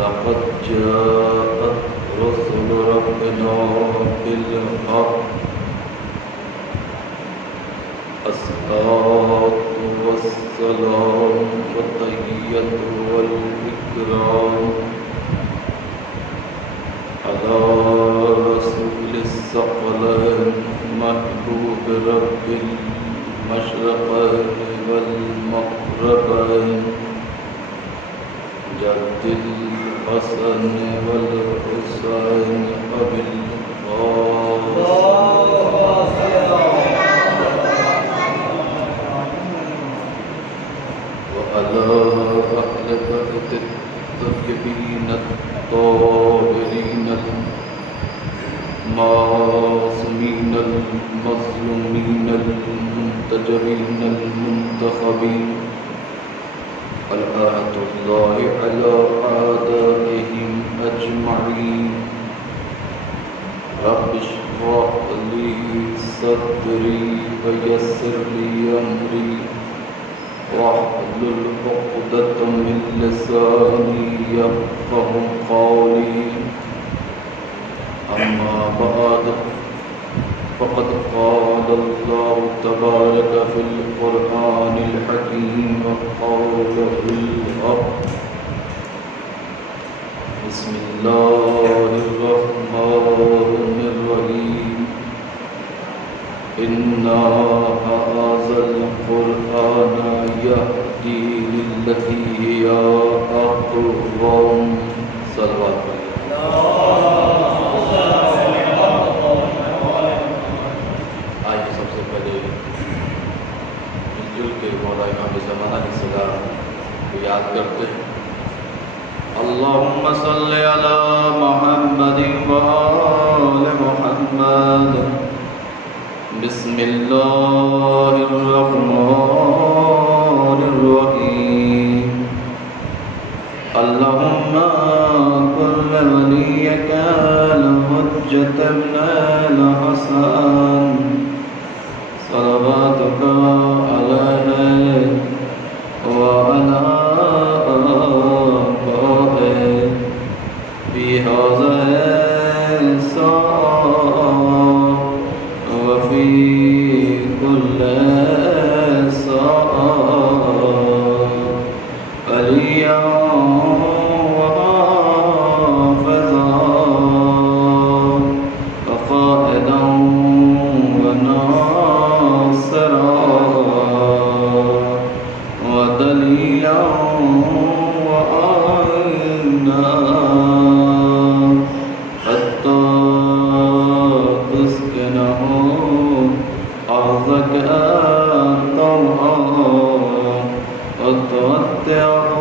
لقد جاءت رسل ربنا بالحق الصلاة والسلام والتحية والإكرام على رسول الثقلين محبوب رب المشرقين والمغربين جد الحسن والحسين أبي وعلى أهل بيت الطيبين الطاهرين المعصومين المظلومين المنتجبين المنتخبين لعنة الله على أعدائهم أجمعين رب اشرح لي صدري ويسر لي أمري واحلل عقدة من لساني يفقهوا قولي أما بعد فقد قال الله تبارك في القرآن الحكيم وقوله الحق بسم الله الرحمن الرحيم إنا هذا القرآن يهدي للتي هي أقوم صلوات مولا امام زمانہ کی صدا کو یاد کرتے ہیں اللہم صل علی محمد وآل محمد بسم اللہ الرحمن الرحیم اللہم کل ولیک الحجۃ ابن الحسن صلواتک وعلى آبائه في هذا الساعة وفي كل ساعة وليا وحافظا وقائدا وناصرا ودليلا وعينا حتى تسكنه أرضك طوعا وتمتعه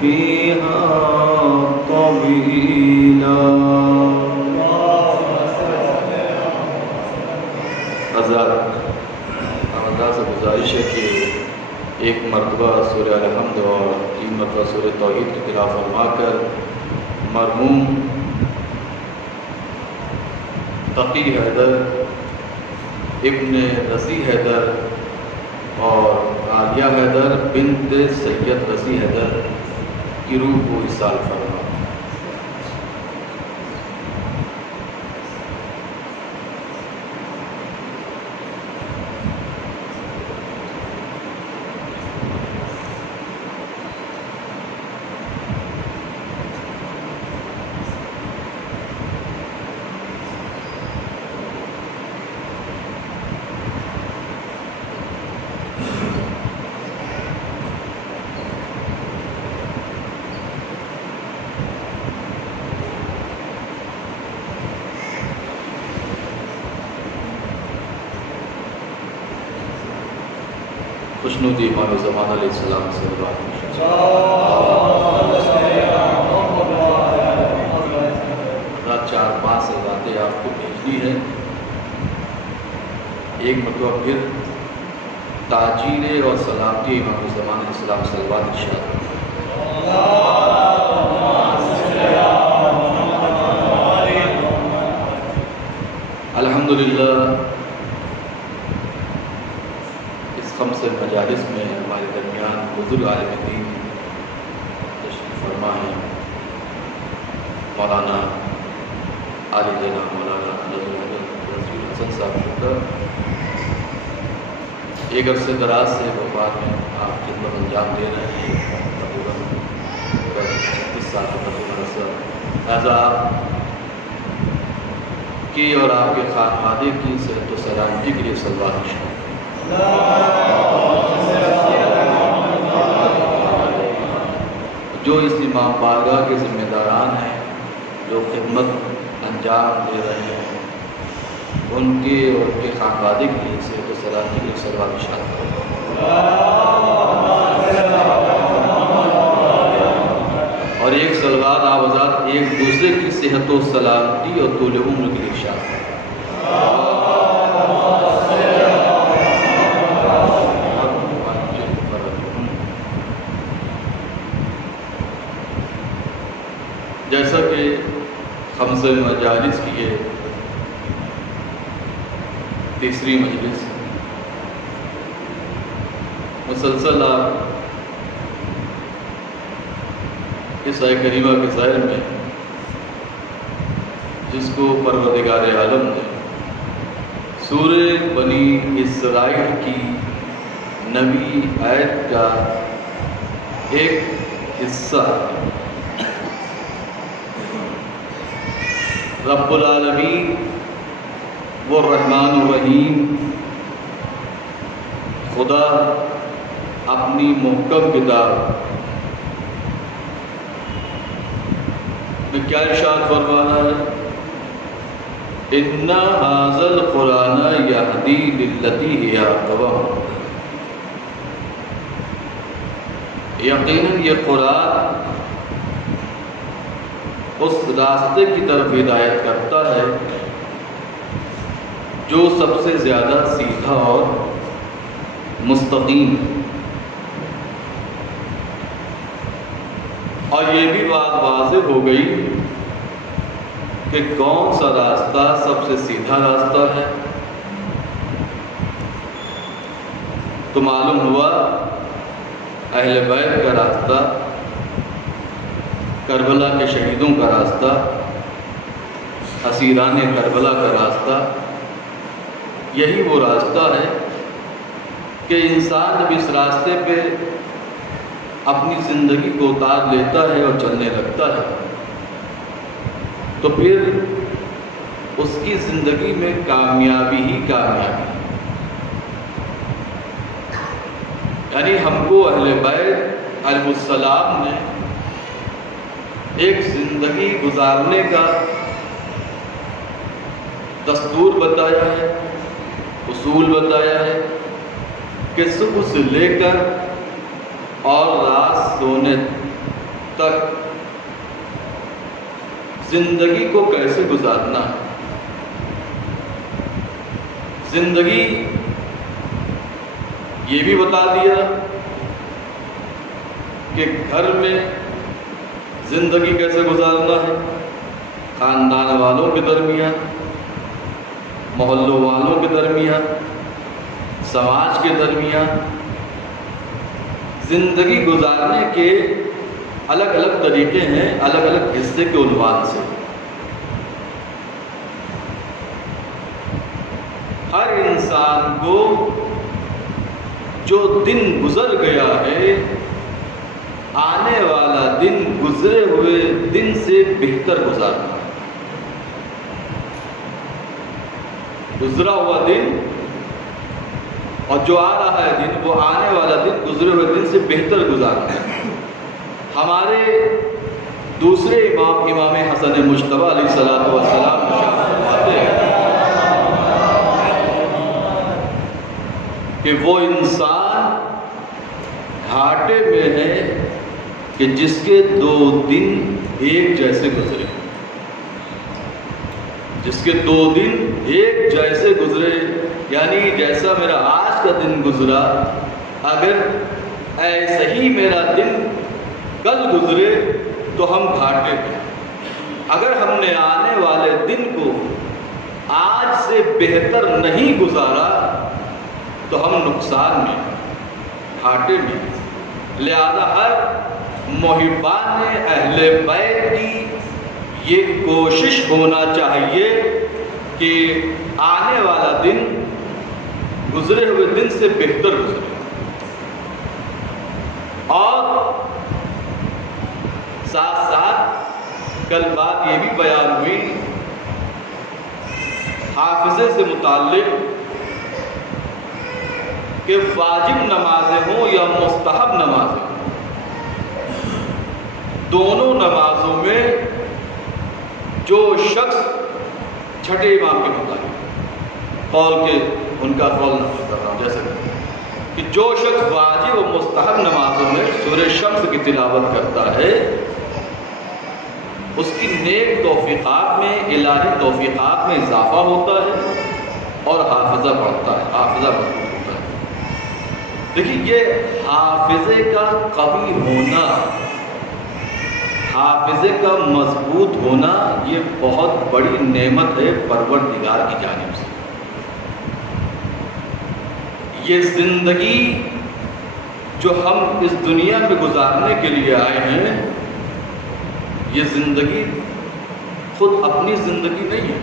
فيها طويلا. حضرات اللہ سے گزارش ہے کہ ایک مرتبہ سورہ الحمد اور 3 مرتبہ سورہ توحید کی تلاوت فرما کر مرحوم تقی حیدر ابن رضی حیدر اور عالیہ حیدر بنت سید رضی حیدر کی روح کو اصال فرما. خوشنودی امام زمان علیہ السلام سے بات رات 4-5 سے باتیں آپ کو بھیجنی ہے. ایک مرتبہ پھر تاجیر اور سلامتی امام زمان علیہ السلام صلوات ارشاد. الحمدللہ خمس مجالس میں ہمارے درمیان بزرگ عالم دین تشریف فرما ہیں. مولانا علی جناب مولانا نذیر حسن صاحب کا ایک عرصے دراز سے وفات میں آپ خدمت انجام دے رہے ہیں. تقریباً 36 سال کا تقریباً عرصہ لہٰذا آپ کی اور آپ کے خانوادے کی صحت و سلامتی کے لیے صلوات نشان. جو اس امام بارگاہ کے ذمہ داران ہیں جو خدمت انجام دے رہے ہیں ان کے اور ان کے خانوادے کے لیے صحت و سلامتی کے لیے صلوات نشان. اور ایک صلوات آپ حضرات ایک دوسرے کی صحت و سلامتی اور طول عمر کے لیے ارشاد کریں. جیسا کہ خمس مجالس کی یہ تیسری مجلس مسلسل آپ اس آیت کریمہ کے ظاہر میں جس کو پروردگار عالم نے سورہ بنی اسرائیل کی نویں آیت کا ایک حصہ رب العالمین والرحمن الرحیم خدا اپنی محکم کتاب میں کیا ارشاد فرمانا ہے؟ اِنَّ هَذَا الْقُرْآنَ يَهْدِي لِلَّتِي هِيَ أَقْوَمُ. یقیناً یہ قرآن اس راستے کی طرف ہدایت کرتا ہے جو سب سے زیادہ سیدھا اور مستقیم ہے. اور یہ بھی بات واضح ہو گئی کہ کون سا راستہ سب سے سیدھا راستہ ہے. تو معلوم ہوا اہل بیت کا راستہ، کربلا کے شہیدوں کا راستہ، اسیران کربلا کا راستہ، یہی وہ راستہ ہے کہ انسان جب اس راستے پہ اپنی زندگی کو اتار لیتا ہے اور چلنے لگتا ہے تو پھر اس کی زندگی میں کامیابی ہی کامیابی. یعنی ہم کو اہل بیت علیہ السلام نے ایک زندگی گزارنے کا دستور بتایا ہے، اصول بتایا ہے کہ صبح سے لے کر اور رات سونے تک زندگی کو کیسے گزارنا ہے. زندگی یہ بھی بتا دیا کہ گھر میں زندگی کیسے گزارنا ہے، خاندان والوں کے درمیان، محلوں والوں کے درمیان، سماج کے درمیان. زندگی گزارنے کے الگ الگ طریقے ہیں الگ الگ حصے کے عنوان سے. ہر انسان کو جو دن گزر گیا ہے آنے والا دن گزرے ہوئے دن سے بہتر گزارنا ہے. گزرا ہوا دن اور جو آ رہا ہے دن، وہ آنے والا دن گزرے ہوئے دن سے بہتر گزارنا ہے. ہمارے دوسرے امام حسن مجتبیٰ علیہ السلام فرماتے ہیں کہ وہ انسان گھاٹے میں ہے کہ جس کے 2 دن ایک جیسے گزرے. جس کے 2 دن ایک جیسے گزرے، یعنی جیسا میرا آج کا دن گزرا اگر ایسا ہی میرا دن کل گزرے تو ہم گھاٹے میں. اگر ہم نے آنے والے دن کو آج سے بہتر نہیں گزارا تو ہم نقصان میں، گھاٹے میں. لہذا ہر محبان اہل بیت کی یہ کوشش ہونا چاہیے کہ آنے والا دن گزرے ہوئے دن سے بہتر گزرے. اور ساتھ ساتھ کل بات یہ بھی بیان ہوئی حافظے سے متعلق کہ واجب نمازیں ہوں یا مستحب نمازیں ہوں، دونوں نمازوں میں جو شخص چھٹے امام کے مطابق قول کے ان کا قول نقل کر رہا ہوں، جیسے کہ جو شخص واجب و مستحب نمازوں میں سورہ شمس کی تلاوت کرتا ہے اس کی نیک توفیقات میں، الہی توفیقات میں اضافہ ہوتا ہے اور حافظہ بڑھتا ہے، حافظہ مضبوط ہوتا ہے. دیکھیے یہ حافظے کا قوی ہونا، حافظے کا مضبوط ہونا یہ بہت بڑی نعمت ہے پروردگار کی جانب سے. یہ زندگی جو ہم اس دنیا میں گزارنے کے لیے آئے ہیں، یہ زندگی خود اپنی زندگی نہیں ہے.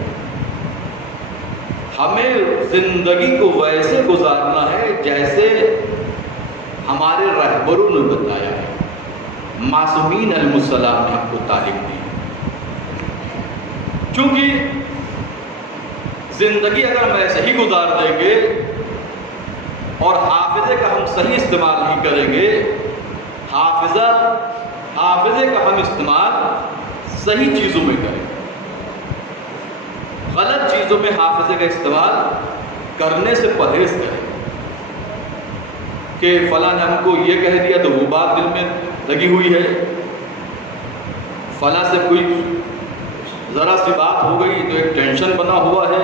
ہمیں زندگی کو ویسے گزارنا ہے جیسے ہمارے رہبروں نے بتایا ہے، معصومین علیہ السلام نے ہم کو تعلیم دی. چونکہ زندگی اگر ہم ایسے ہی گزار دیں گے اور حافظے کا ہم صحیح استعمال نہیں کریں گے، حافظے کا ہم استعمال صحیح چیزوں میں کریں، غلط چیزوں میں حافظے کا استعمال کرنے سے پرہیز کریں کہ فلاں نے ہم کو یہ کہہ دیا تو وہ بات دل میں لگی ہوئی ہے، فلاں سے کوئی ذرا سی بات ہو گئی تو ایک ٹینشن بنا ہوا ہے.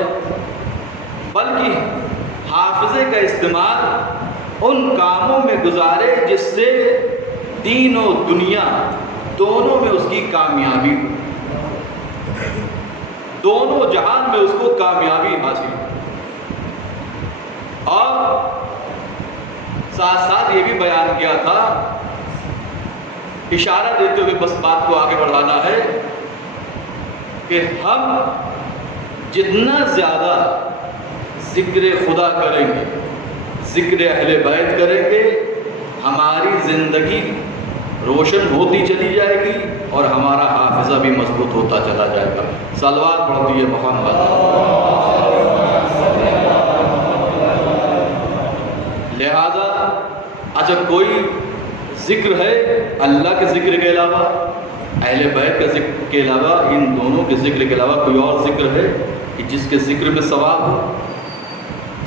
بلکہ حافظے کا استعمال ان کاموں میں گزارے جس سے دین و دنیا دونوں میں اس کی کامیابی، دونوں جہان میں اس کو کامیابی حاصل. اور ساتھ ساتھ یہ بھی بیان کیا تھا، اشارہ دیتے ہوئے بس بات کو آگے بڑھانا ہے کہ ہم جتنا زیادہ ذکر خدا کریں گے، ذکر اہل بیت کریں گے، ہماری زندگی روشن ہوتی چلی جائے گی اور ہمارا حافظہ بھی مضبوط ہوتا چلا جائے گا. صلوات پڑھتی ہے محمد. لہذا اچھا کوئی ذکر ہے اللہ کے ذکر کے علاوہ، اہل بیت کے ذکر کے علاوہ، ان دونوں کے ذکر کے علاوہ کوئی اور ذکر ہے کہ جس کے ذکر میں ثواب ہو،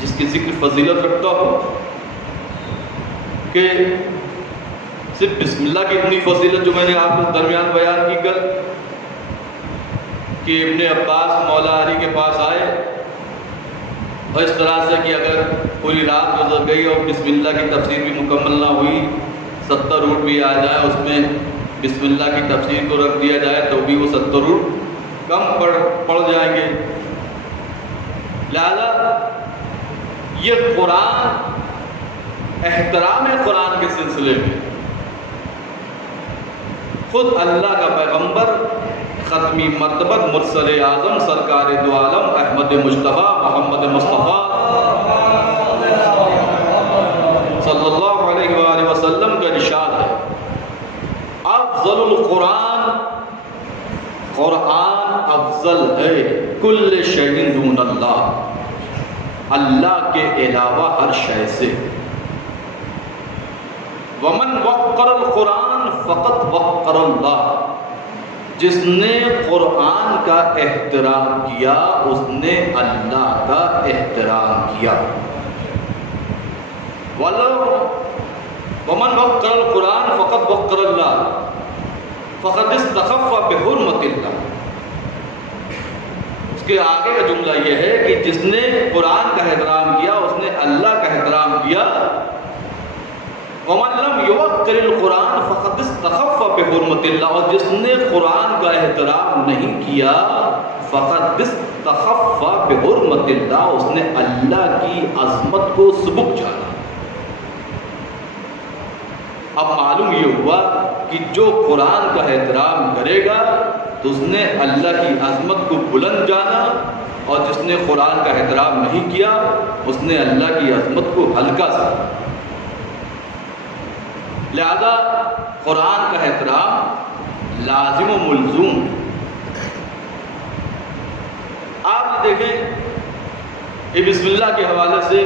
جس کی ذکر فضیلت رکھتا ہو؟ کہ صرف بسم اللہ کی اتنی فضیلت جو میں نے آپ کے درمیان بیان کی کل کہ ابن عباس مولا علی کے پاس آئے اور اس طرح سے کہ اگر پوری رات گزر گئی اور بسم اللہ کی تفسیر بھی مکمل نہ ہوئی، 70 روٹ بھی آ جائے اس میں بسم اللہ کی تفسیر کو رکھ دیا جائے تو بھی وہ 70 روٹ کم پڑ جائیں گے. لہذا یہ قرآن، احترام قرآن کے سلسلے میں خود اللہ کا پیغمبر ختمی مرتبہ مرسل اعظم سرکار دو عالم احمد مجتبیٰ محمد مصطفیٰ صلی اللہ علیہ وآلہ وسلم کا ارشاد ہے، افضل القرآن، قرآن افضل ہے کل شیء دون اللہ، اللہ کے علاوہ ہر شے سے. ومن وقر القرآن فقط وقر اللہ، جس نے قرآن کا احترام کیا اس نے اللہ کا احترام کیا. ومن وقر القرآن فقط وقر اللہ فقد استخف بحرمت اللہ. اس کے آگے کا جملہ یہ ہے کہ جس نے قرآن کا احترام کیا اس نے اللہ کا احترام کیا. ومن لم يوقر القرآن فقد استخف بحرمت اللہ، اور جس نے قرآن کا احترام نہیں کیا فقد استخف بحرمت اللہ، اس نے اللہ کی عظمت کو سبک جانا. اب معلوم یہ ہوا کہ جو قرآن کا احترام کرے گا تو اس نے اللہ کی عظمت کو بلند جانا، اور جس نے قرآن کا احترام نہیں کیا اس نے اللہ کی عظمت کو ہلکا سمجھا۔ لہذا قرآن کا احترام لازم و ملزوم۔ آپ دیکھیں یہ بسم اللہ کے حوالے سے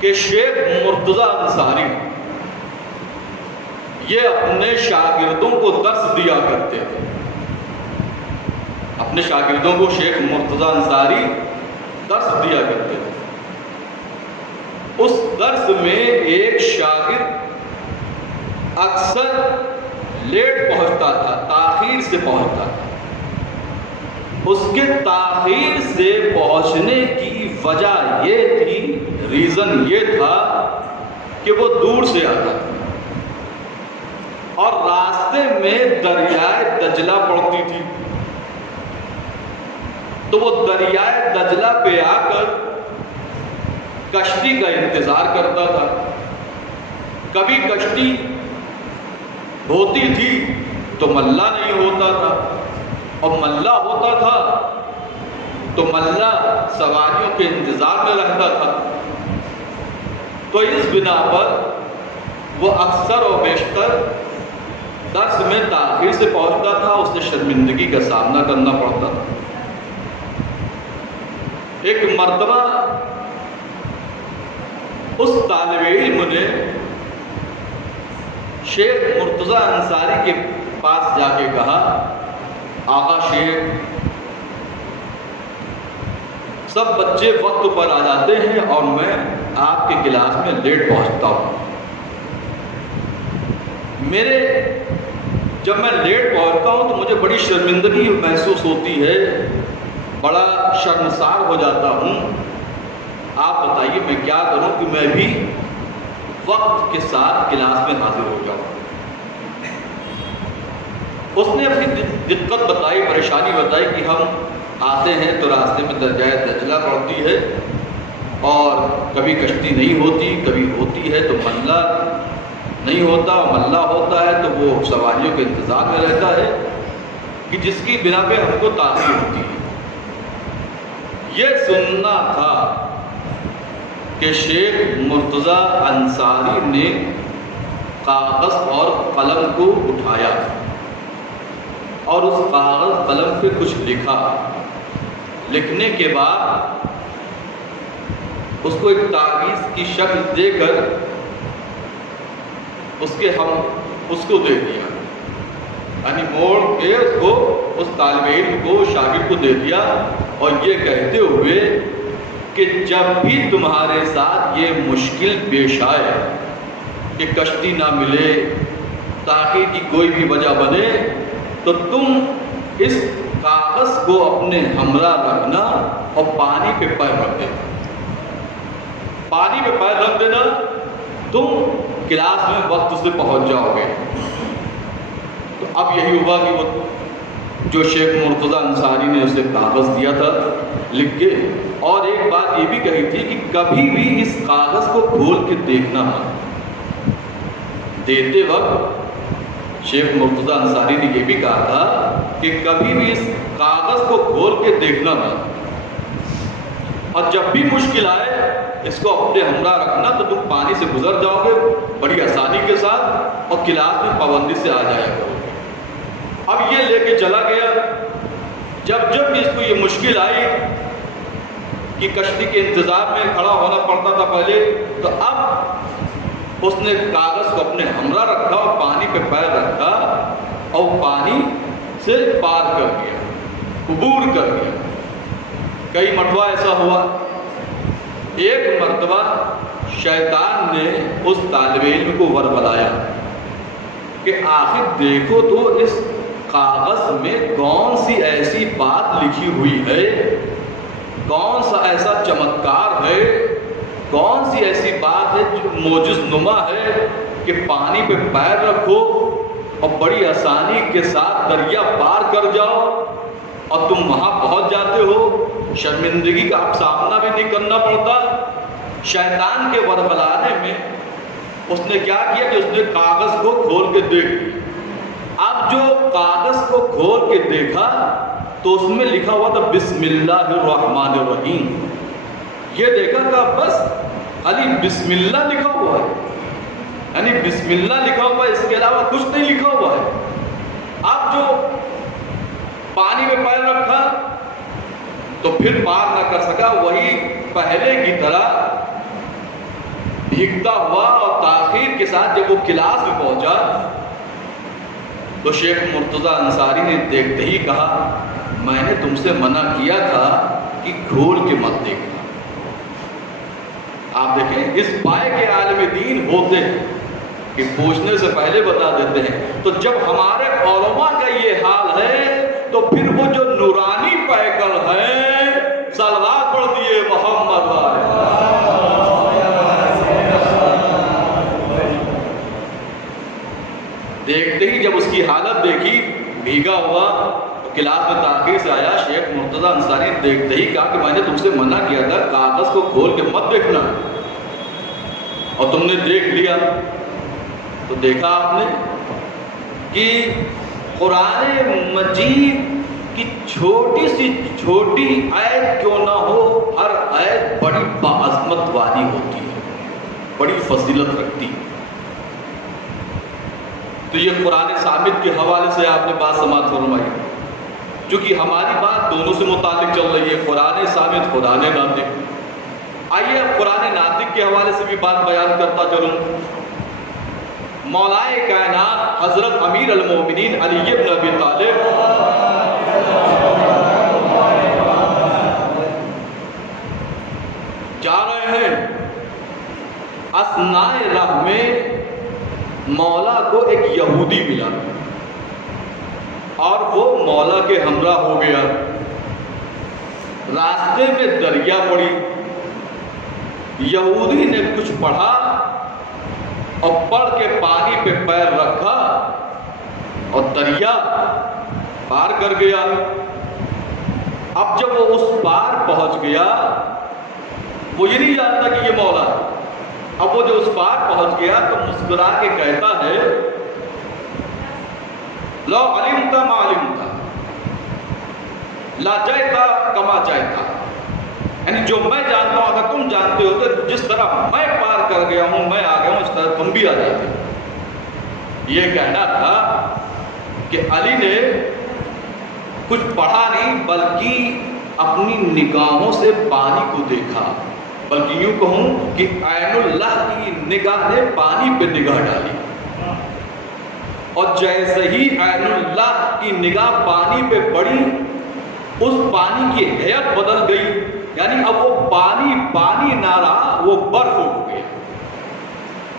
کہ شیخ مرتضیٰ انصاری یہ اپنے شاگردوں کو درس دیا کرتے تھے۔ اپنے شاگردوں کو شیخ مرتضیٰ انصاری درس دیا کرتے تھے۔ اس درس میں ایک شاگرد اکثر لیٹ پہنچتا تھا، تاخیر سے پہنچتا تھا۔ اس کے تاخیر سے پہنچنے کی وجہ یہ تھی، ریزن یہ تھا کہ وہ دور سے آتا تھا اور راستے میں دریائے دجلہ پڑتی تھی، تو وہ دریائے دجلہ پہ آ کر کشتی کا انتظار کرتا تھا۔ کبھی کشتی ہوتی تھی تو ملہ نہیں ہوتا تھا، اور ملہ ہوتا تھا تو ملہ سواریوں کے انتظار میں رہتا تھا۔ تو اس بنا پر وہ اکثر و بیشتر درس میں تاخیر سے پہنچتا تھا، اس سے شرمندگی کا سامنا کرنا پڑتا تھا۔ ایک مرتبہ اس طالب علم نے شیخ مرتضیٰ انصاری کے پاس جا کے کہا، آقا شیخ، سب بچے وقت پر آ جاتے ہیں اور میں آپ کے کلاس میں لیٹ پہنچتا ہوں۔ جب میں لیٹ پہنچتا ہوں تو مجھے بڑی شرمندگی محسوس ہوتی ہے، بڑا شرمسار ہو جاتا ہوں۔ آپ بتائیے میں کیا کروں کہ میں بھی وقت کے ساتھ کلاس میں حاضر ہو جاؤں۔ اس نے اپنی دقت بتائی، پریشانی بتائی کہ ہم آتے ہیں تو راستے میں دریائے دجلہ پڑتی ہے اور کبھی کشتی نہیں ہوتی، کبھی ہوتی ہے تو ملہ نہیں ہوتا، اور ملہ ہوتا ہے تو وہ سواریوں کے انتظار میں رہتا ہے، کہ جس کی بنا پہ ہم کو تاخیر ہوتی ہے۔ یہ سننا تھا کہ شیخ مرتضیٰ انصاری نے کاغذ اور قلم کو اٹھایا اور اس کاغذ قلم پہ کچھ لکھا۔ لکھنے کے بعد اس کو ایک تعویذ کی شکل دے کر اس کو دے دیا، یعنی موڑ کے اس کو اس طالب علم کو، شاگرد کو دے دیا، اور یہ کہتے ہوئے کہ جب بھی تمہارے ساتھ یہ مشکل پیش آئے کہ کشتی نہ ملے، تاخیر کی کوئی بھی وجہ بنے، تو تم اس کاغذ کو اپنے ہمراہ رکھنا اور پانی پہ پیر رکھ دینا۔ پانی پہ پیر رکھ دینا، تم کلاس میں وقت سے پہنچ جاؤ گے۔ تو اب یہی ہوا کہ وہ جو شیخ مرتضیٰ انصاری نے اسے کاغذ دیا تھا لکھ کے، اور ایک بات یہ بھی کہی تھی کہ کبھی بھی اس کاغذ کو کھول کے دیکھنا مت۔ دیتے وقت شیخ مرتضیٰ انصاری نے یہ بھی کہا تھا کہ کبھی بھی اس کاغذ کو کھول کے دیکھنا مت، اور جب بھی مشکل آئے اس کو اپنے ہمراہ رکھنا، تو تم پانی سے گزر جاؤ گے بڑی آسانی کے ساتھ، اور کلاس میں پابندی سے آ جایا کرو گے۔ اب یہ لے کے چلا گیا۔ جب بھی اس کو یہ مشکل آئی کہ کشتی کے انتظار میں کھڑا ہونا پڑتا تھا پہلے، تو اب اس نے کاغذ کو اپنے ہمراہ رکھا اور پانی پہ پیر رکھا اور پانی سے پار کر گیا، عبور کر گیا۔ کئی مرتبہ ایسا ہوا۔ ایک مرتبہ شیطان نے اس طالب علم کو وربلایا کہ آخر دیکھو تو اس کاغذ میں کون سی ایسی بات لکھی ہوئی ہے، کون سا ایسا چمتکار ہے، کون سی ایسی بات ہے جو موجز نما ہے کہ پانی پہ پیر رکھو اور بڑی آسانی کے ساتھ دریا پار کر جاؤ، اور تم وہاں پہنچ جاتے ہو، شرمندگی کا اب سامنا بھی نہیں کرنا پڑتا۔ شیطان کے وربلانے میں اس نے کیا کیا کہ اس نے کاغذ کو کھول کے دیکھ لیا۔ اب جو کاغذ کو کھول کے دیکھا تو اس میں لکھا ہوا تھا بسم اللہ الرحمن الرحیم. یہ دیکھا کہ بس علی بسم اللہ لکھا ہوا ہے، یعنی بسم اللہ لکھا ہوا ہے، اس کے علاوہ کچھ نہیں لکھا ہوا ہے. اب جو پانی میں پیر رکھا تو پھر پار نہ کر سکا، وہی پہلے کی طرح بھیگتا ہوا اور تاخیر کے ساتھ جب وہ کلاس میں پہنچا تو شیخ مرتضیٰ انصاری نے دیکھتے ہی کہا میں نے تم سے منع کیا تھا کہ کھول کے مت دیکھنا. آپ دیکھیں اس پائے کے عالم دین ہوتے ہیں کہ پوچھنے سے پہلے بتا دیتے ہیں. تو جب ہمارے علماء کا یہ حال ہے تو پھر وہ جو نورانی پیکر ہے صلوات پڑھ دیے محمد دیکھتے ہی جب اس کی حالت دیکھی بھیگا ہوا کلاس میں تاخیر سے آیا. شیخ مرتضیٰ انصاری دیکھتے ہی کہا کہ میں نے تم سے منع کیا تھا کاغذ کو کھول کے مت دیکھنا اور تم نے دیکھ لیا. تو دیکھا آپ نے کہ قرآن مجید کی چھوٹی سی چھوٹی آیت کیوں نہ ہو، ہر آیت بڑی باعظمت والی ہوتی ہے، بڑی فضیلت رکھتی ہے. تو یہ قرآن ثابت کے حوالے سے آپ نے بات سماعت فرمائی. چونکہ ہماری بات دونوں سے متعلق چل رہی ہے، قرآن ثابت قرآن ناطق. آئیے اب قرآن ناطق کے حوالے سے بھی بات بیان کرتا چلوں. مولائے کائنات حضرت امیر المومنین علی بن ابی طالب جا رہے ہیں. اثناء راہ میں مولا کو ایک یہودی ملا اور وہ مولا کے ہمراہ ہو گیا. راستے میں دریا پڑی. یہودی نے کچھ پڑھا اور پڑھ کے پانی پہ پیر رکھا اور دریا پار کر گیا. اب جب وہ اس پار پہنچ گیا وہ یہ نہیں جانتا کہ یہ مولا ہے. اب وہ جو اس پار پہنچ گیا تو مسکرا کے کہتا ہے لو علمت ما علمت لا جئتا کما جئتا، یعنی جو میں جانتا ہوں اگر تم جانتے ہو تو جس طرح میں پار کر گیا ہوں میں آ گیا ہوں اس طرح تم بھی آ جاتے. یہ کہنا تھا کہ علی نے کچھ پڑھا نہیں بلکہ اپنی نگاہوں سے پانی کو دیکھا، بلکہ یوں کہوں کہ عین اللہ کی نگاہ نے پانی پہ نگاہ ڈالی. اور جیسے ہی عین اللہ کی نگاہ پانی پہ پڑی اس پانی کی حیت بدل گئی، یعنی اب وہ پانی نہ رہا، وہ برف ہو گئی.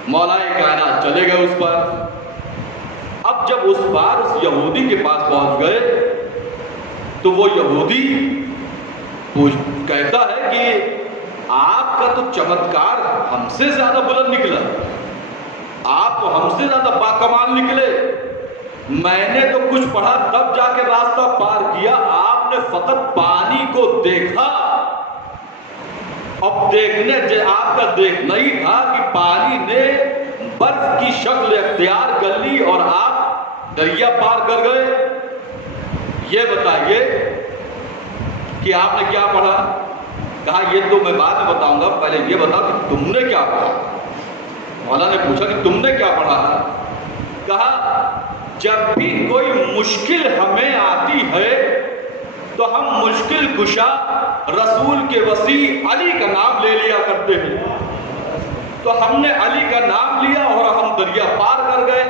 مولائے کائنات چلے گئے اس پر. اب جب اس بار اس یہودی کے پاس پہنچ گئے تو وہ یہودی کہتا ہے کہ آپ کا تو چمتکار ہم سے زیادہ بلند نکلا، آپ تو ہم سے زیادہ باکمال نکلے. میں نے تو کچھ پڑھا تب جا کے راستہ پار کیا، آپ نے فقط پانی کو دیکھا. اب دیکھنے آپ کا دیکھنا ہی تھا کہ پانی نے برف کی شکل اختیار کر لی اور آپ دریا پار کر گئے. یہ بتائیے کہ آپ نے کیا پڑھا؟ کہا یہ تو میں بعد میں بتاؤں گا، پہلے یہ بتا کہ تم نے کیا پڑھا. مولا نے پوچھا کہ تم نے کیا پڑھا؟ کہا جب بھی کوئی مشکل ہمیں آتی ہے تو ہم مشکل کشا رسول کے وسیع علی کا نام لے لیا کرتے ہیں. تو ہم نے علی کا نام لیا اور ہم دریا پار کر گئے.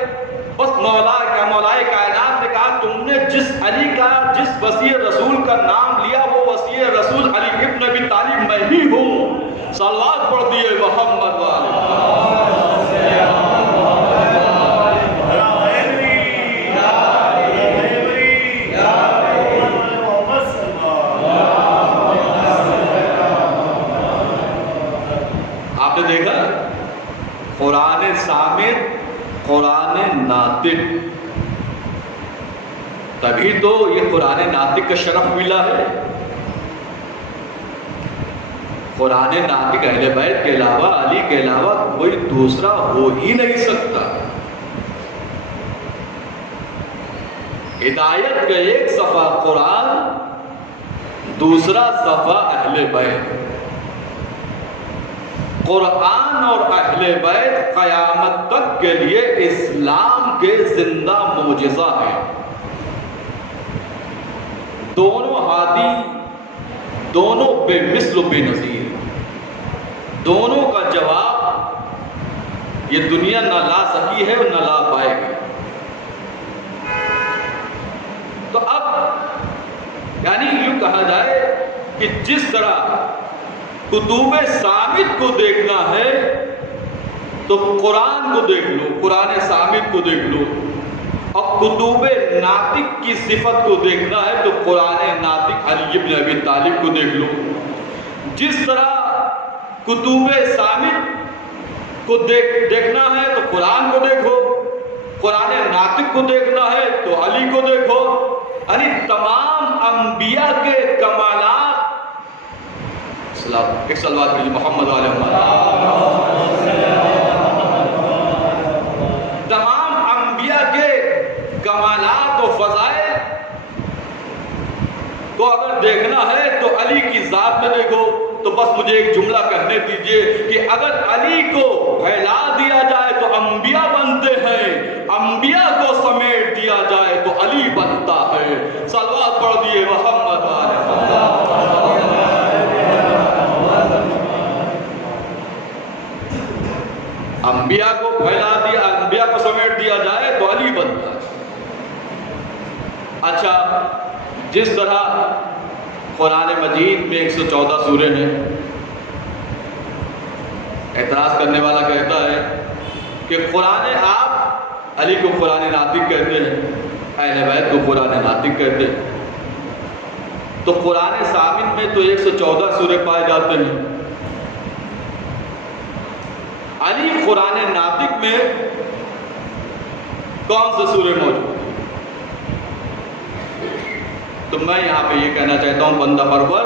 بس مولائے کائنات نے کہا تم نے جس علی کا جس وسیع رسول کا نام لیا وہ وسیع رسول علی ابن ابی طالب میں ہی ہوں. صلوات پڑھ دیے محمد آپ نے دیکھا قرآن ثابت قرآن ناطق، تبھی تو یہ قرآن ناطق کا شرف ملا ہے. قرآن ناطق اہل بیت کے علاوہ علی کے علاوہ کوئی دوسرا ہو ہی نہیں سکتا. ہدایت کا ایک صفحہ قرآن، دوسرا صفحہ اہل بیت۔ قرآن اور اہل بیت قیامت تک کے لیے اسلام کے زندہ معجزہ ہیں۔ دونوں ہادی، دونوں بے مثل و بے نظیر، دونوں کا جواب یہ دنیا نہ لا سکی ہے اور نہ لا پائے گی۔ تو اب یعنی یوں کہا جائے کہ جس طرح کتب صامت کو دیکھنا ہے تو قرآن کو دیکھ لو، قرآن صامت کو دیکھ لو، اور کتب ناطق کی صفت کو دیکھنا ہے تو قرآن ناطق علی بن ابی طالب کو دیکھ لو۔ جس طرح کتب صامت کو دیکھنا ہے تو قرآن کو دیکھو، قرآن ناطق کو دیکھنا ہے تو علی کو دیکھو۔ یعنی تمام انبیاء کے کمالات، ایک صلوات کے لیے محمد علیہ تمام انبیاء کے کمالات و فضائل کو اگر دیکھنا ہے تو علی کی ذات میں دیکھو۔ تو بس مجھے ایک جملہ کہنے دیجئے کہ اگر علی کو پھیلا دیا جائے تو انبیاء بنتے ہیں، انبیاء کو سمیٹ دیا جائے تو علی بنتا ہے۔ صلوات پڑھ دیے محمد انبیاء کو پھیلا دیا، انبیاء کو سمیٹ دیا جائے تو علی بنتا ہے۔ اچھا، جس طرح قرآن مجید میں 114 سورے ہیں، اعتراض کرنے والا کہتا ہے کہ قرآن آپ علی کو قرآن ناطق کہتے ہیں، اہل بیت کو قرآن ناطق کہتے ہیں، تو قرآن صامت میں تو 114 سورے پائے جاتے ہیں، علی قرآن ناطق میں کون سے سورے موجود؟ تو میں یہاں پہ یہ کہنا چاہتا ہوں بندہ پرور،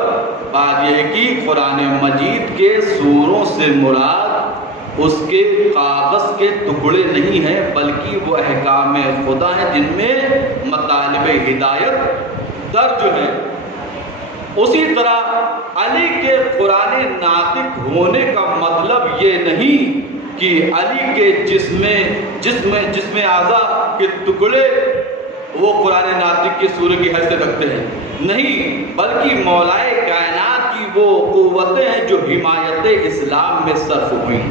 بات یہ ہے کہ قرآن مجید کے سوروں سے مراد اس کے کاغذ کے ٹکڑے نہیں ہیں، بلکہ وہ احکام خدا ہیں جن میں مطالب ہدایت درج ہیں۔ اسی طرح علی کے قرآن ناطق ہونے کا مطلب یہ نہیں کہ علی کے جسم اعضاء کے ٹکڑے وہ قرآن ناطق کی سورہ کی حیثیت رکھتے ہیں، نہیں، بلکہ مولائے کائنات کی وہ قوتیں ہیں جو حمایت اسلام میں صرف ہوئی۔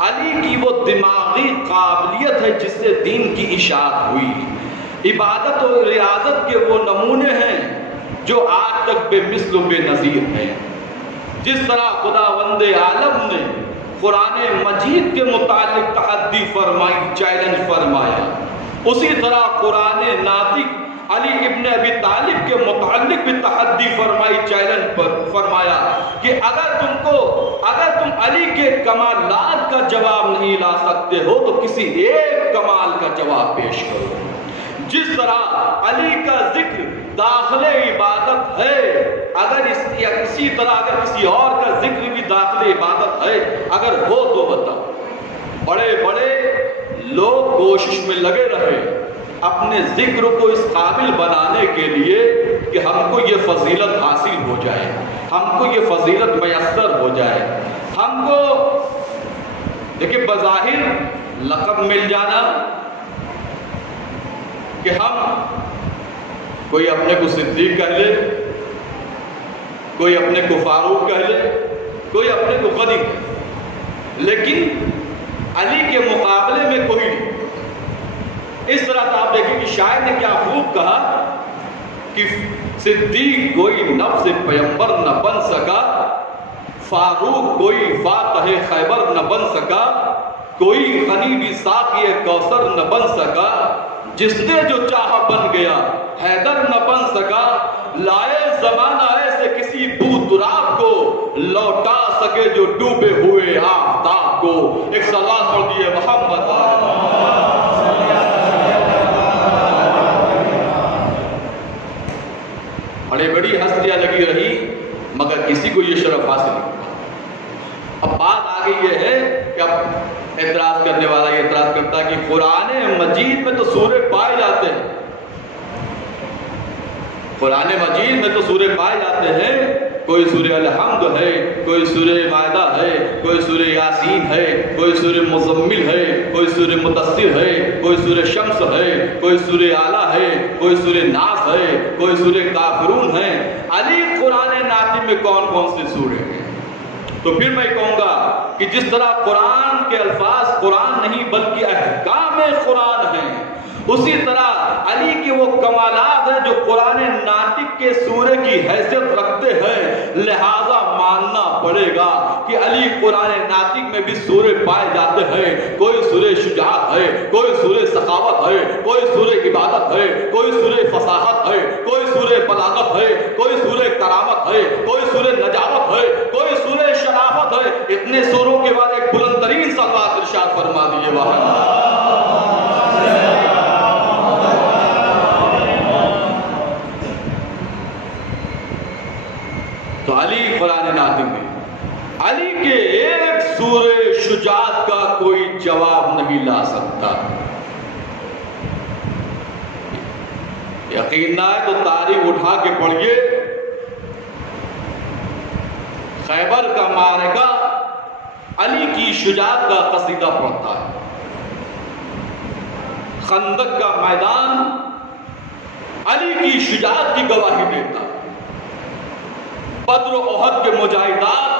علی کی وہ دماغی قابلیت ہے جس سے دین کی اشاعت ہوئی۔ عبادت و ریاضت کے وہ نمونے ہیں جو آج تک بے مثل و بے نظیر ہیں۔ جس طرح خداوند عالم نے قرآن مجید کے متعلق تحدی فرمائی، چیلنج فرمایا، اسی طرح قرآن ناطق علی ابن ابی طالب کے متعلق بھی تحدی فرمائی، چیلنج فرمایا کہ اگر تم علی کے کمالات کا جواب نہیں لا سکتے ہو تو کسی ایک کمال کا جواب پیش کرو۔ جس طرح علی کا ذکر داخل عبادت ہے، اگر اسی طرح اگر کسی اور کا ذکر بھی داخل عبادت ہے، اگر ہو تو بتاؤ۔ بڑے بڑے لوگ کوشش میں لگے رہے اپنے ذکر کو اس قابل بنانے کے لیے کہ ہم کو یہ فضیلت حاصل ہو جائے، ہم کو یہ فضیلت میسر ہو جائے، ہم کو دیکھیں بظاہر لقب مل جانا کہ ہم کوئی اپنے کو صدیق کہہ لے، کوئی اپنے کو فاروق کہہ لے، کوئی اپنے کو غنی کہہ لے، لیکن علی کے مقابلے میں کوئی نہیں۔ اس طرح تو آپ دیکھیں کہ شاعر نے کیا خوب کہا کہ صدیق کوئی نفس پیمبر نہ بن سکا، فاروق کوئی فاتح خیبر نہ بن سکا، کوئی غنی بھی ساقی کوثر نہ بن سکا، جس نے جو چاہا بن گیا حیدر نہ بن سکا، لائے زمانہ ایسے کسی بو تراب کو لوٹا سکے جو ڈوبے ہوئے آفتاب کو۔ ایک صلوات پڑھ دیے محمد۔ بڑی بڑی ہستیاں لگی رہی مگر کسی کو یہ شرف حاصل نہیں۔ اب بات آگئی یہ ہے کہ اب اعتراض کرنے والا یہ اعتراض کرتا ہے کہ قرآن مجید میں تو سورے پائے جاتے ہیں، قرآن مجید میں تو سورے پائے جاتے ہیں، کوئی سورہ الحمد ہے، کوئی سورہ مائدہ ہے، کوئی سورہ یاسین ہے، کوئی سورہ مزمل ہے، کوئی سورہ مدثر ہے، کوئی سورہ شمس ہے، کوئی سورہ اعلیٰ ہے، کوئی سورہ ناس ہے، کوئی سورہ کافرون ہے۔ علی قرآن ناطق میں کون کون سے سورے ہیں؟ تو پھر میں کہوں گا کہ جس طرح قرآن کے الفاظ قرآن نہیں بلکہ احکام قرآن ہیں، اسی طرح علی کے وہ کمالات ہیں جو قرآن ناطق کے سورے کی حیثیت رکھتے ہیں، لہذا ماننا پڑے گا کہ علی قرآن ناطق میں بھی سورے پائے جاتے ہیں۔ کوئی سورہ شجاعت ہے، کوئی سورہ سخاوت ہے، کوئی سورہ عبادت ہے، کوئی سورہ فصاحت ہے، کوئی سورہ بلاغت ہے، کوئی سورہ کرامت ہے، کوئی سورہ نجاوت ہے، کوئی سورہ شرافت ہے۔ اتنے سوروں کے بعد ایک بلند ترین صلوات ارشاد فرما دیجیے وہاں۔ تو علی قرآن ناطق میں علی کے ایک سورہ شجاعت کا کوئی جواب نہیں لا سکتا۔ یقین نہ ہے تو تاریخ اٹھا کے پڑھیے، خیبر کا معرکہ علی کی شجاعت کا قصیدہ پڑھتا ہے، خندق کا میدان علی کی شجاعت کی گواہی دیتا ہے، بدر و احد کے مجاہدات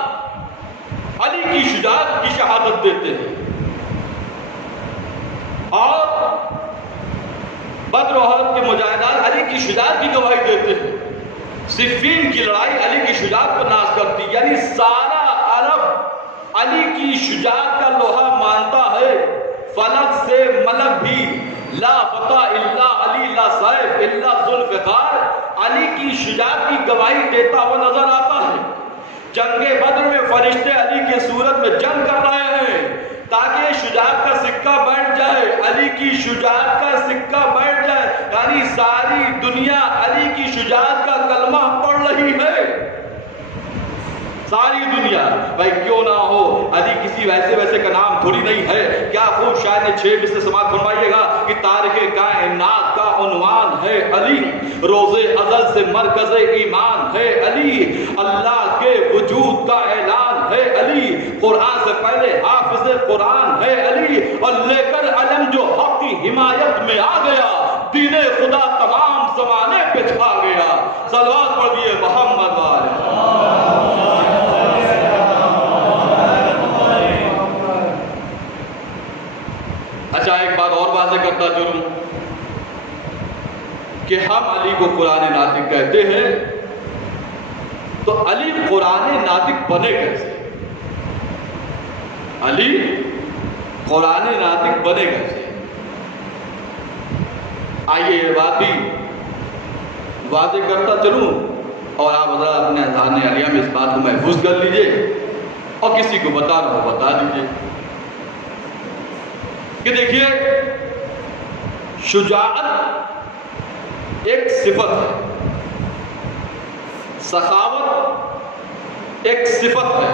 علی کی شجاعت کی شہادت دیتے ہیں، اور بدر و احد کے مجاہدات علی کی شجاعت کی گواہی دیتے ہیں۔ صفین کی لڑائی علی کی شجاعت پر ناز کرتی، یعنی سارا عرب علی کی شجاعت کا لوہا مانتا ہے۔ فلک سے ملک بھی لا فتح الا علی لا سیف الا ذوالفقار علی کی شجاعت کی گواہی دیتا ہوا نظر آتا ہے۔ جنگ بدر میں فرشتے علی کی صورت میں جنگ کر رہے ہیں تاکہ شجاعت کا سکہ بیٹھ جائے، علی کی شجاعت کا سکہ بیٹھ جائے، یعنی ساری دنیا علی کی شجاعت کا کلمہ پڑھ رہی ہے، ساری دنیا۔ بھائی کیوں نہ ہو، علی کسی ویسے کا نام تھوڑی نہیں ہے۔ کیا خوب شاید نے 6 سے سماعت فرمائیے گا کہ تاریخ کائنات کا عنوان ہے علی، روز ازل سے مرکز ایمان ہے علی، اللہ کے وجود کا اعلان ہے علی، قرآن سے پہلے حافظ قرآن ہے علی، اور لے کر علم جو حق کی حمایت میں آ گیا، دین خدا تمام زمانے پہ چھا گیا۔ صلوات پڑھیے محمد والے۔ اچھا ایک بات اور واضح کرتا چلوں کہ ہم علی کو قرآن ناطق کہتے ہیں، تو علی قرآن ناطق بنے کیسے؟ علی قرآن ناطق بنے کیسے؟ آئیے یہ بات بھی واضح کرتا چلوں، اور آپ حضرات اپنے اذہان عالیہ میں اس بات کو محفوظ کر لیجئے، اور کسی کو بتانا ہو بتا دیجئے کہ دیکھیے شجاعت ایک صفت ہے، سخاوت ایک صفت ہے،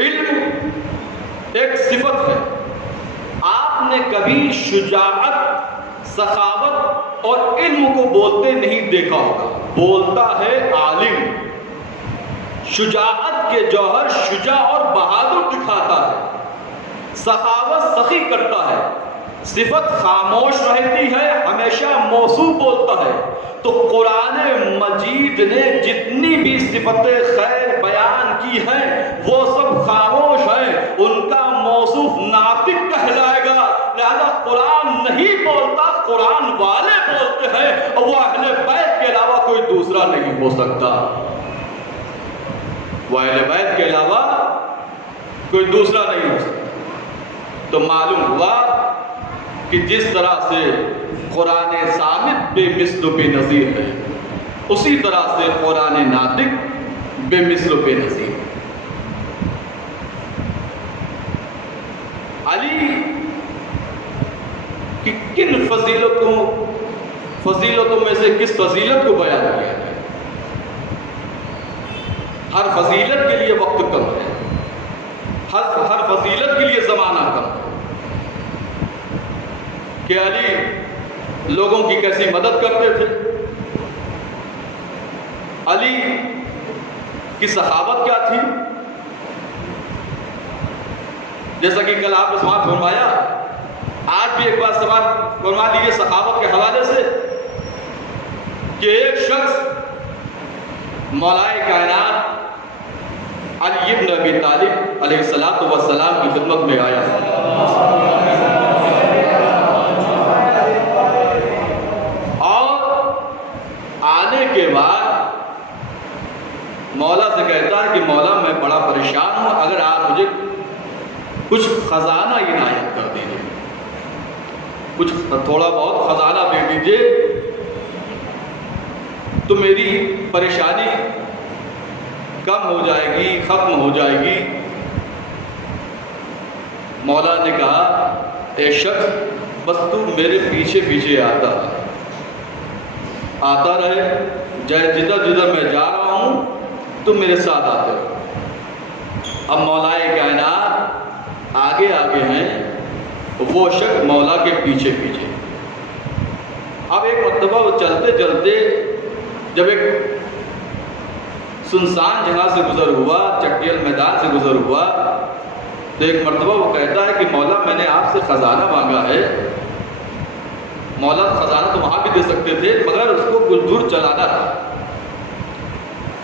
علم ایک صفت ہے۔ آپ نے کبھی شجاعت، سخاوت اور علم کو بولتے نہیں دیکھا ہوگا، بولتا ہے عالم۔ شجاعت کے جوہر شجاع اور بہادر دکھاتا ہے، سخاوت سخی کرتا ہے، صفت خاموش رہتی ہے، ہمیشہ موصوف بولتا ہے۔ تو قرآن مجید نے جتنی بھی صفت خیر بیان کی ہیں وہ سب خاموش ہیں، ان کا موصوف ناطق کہلائے گا۔ لہذا قرآن نہیں بولتا، قرآن والے بولتے ہیں، اور وہ اہل بیت کے علاوہ کوئی دوسرا نہیں ہو سکتا، وہ اہل بیت کے علاوہ کوئی دوسرا نہیں ہو سکتا۔ تو معلوم ہوا کہ جس طرح سے قرآن ثابت بے مثل و بے نظیر ہے، اسی طرح سے قرآن ناطق بے مثل و بے نظیر ہے۔ علی کی کن فضیلتوں میں سے کس فضیلت کو بیان کیا ہے؟ ہر فضیلت کے لیے وقت کم ہے، ہر فضیلت کے لیے زمانہ کم ہے، کہ علی لوگوں کی کیسی مدد کرتے تھے، علی کی سخاوت کیا تھی؟ جیسا کہ کل آپ نے سماعت فرمایا، آج بھی ایک بار سماعت فرما لیجیے سخاوت کے حوالے سے، کہ ایک شخص مولائے کائنات علی ابن ابی طالب علیہ السلام کی خدمت میں آیا، اور آنے کے بعد مولا سے کہتا ہے کہ مولا میں بڑا پریشان ہوں، اگر آپ مجھے کچھ خزانہ عنایت کر دیجیے، کچھ تھوڑا بہت خزانہ دے دیجیے تو میری پریشانی کم ہو جائے گی، ختم ہو جائے گی۔ مولا نے کہا اے شخص بس تو میرے پیچھے پیچھے آتا رہے، جدھر جدھر میں جا رہا ہوں تم میرے ساتھ آتے رہو۔ اب مولائے کائنات آگے آگے ہیں، وہ شخص مولا کے پیچھے پیچھے۔ اب ایک مرتبہ وہ چلتے چلتے جب ایک سنسان جگہ سے گزر ہوا، چٹیل میدان سے گزر ہوا، تو ایک مرتبہ وہ کہتا ہے کہ مولا میں نے آپ سے خزانہ مانگا ہے۔ مولا خزانہ تو وہاں بھی دے سکتے تھے مگر اس کو کچھ دور چلانا تھا۔